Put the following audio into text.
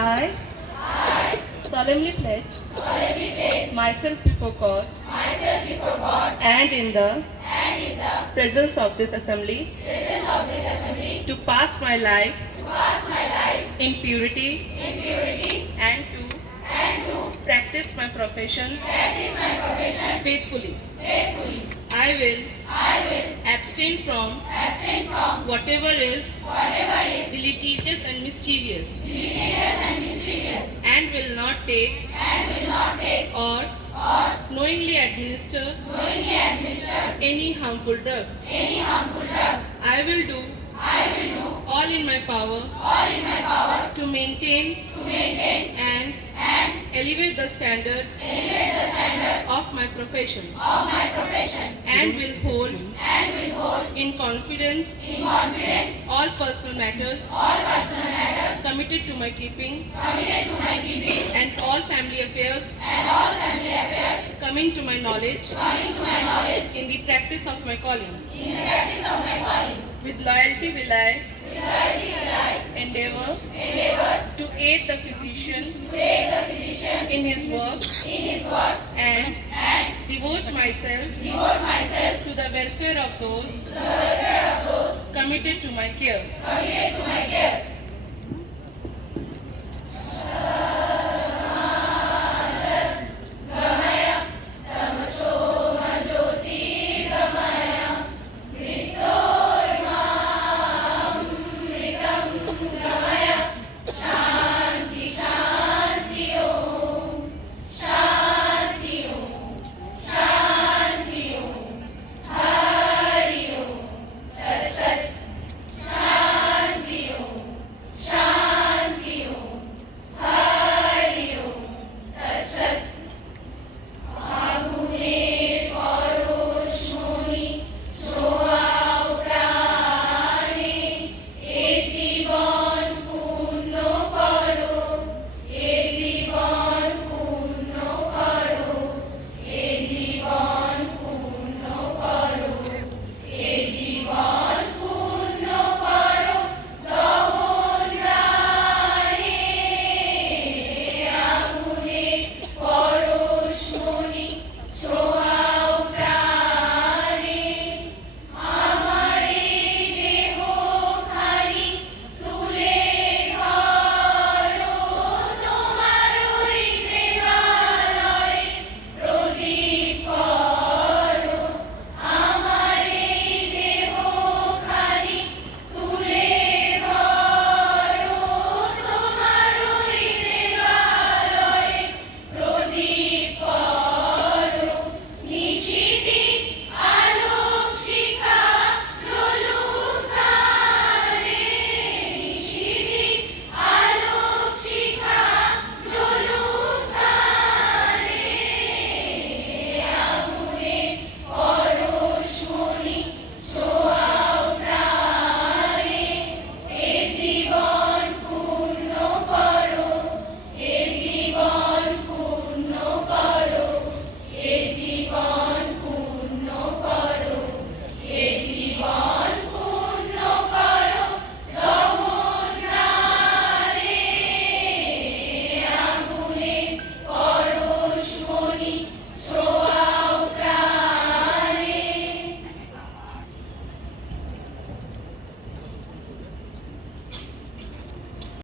I solemnly pledge myself before God and in the presence of this assembly to pass my life in purity and to practice my profession faithfully. I will abstain from whatever is deleterious and mischievous, and will not take or knowingly administer any harmful drug. I will do all in my power to maintain and elevate the standard of my profession, and will hold in confidence all personal matters committed to my keeping, and all family affairs coming to my knowledge in the practice of my calling. With loyalty will I endeavor to aid the physician in his work and devote myself to the welfare of those committed to my care.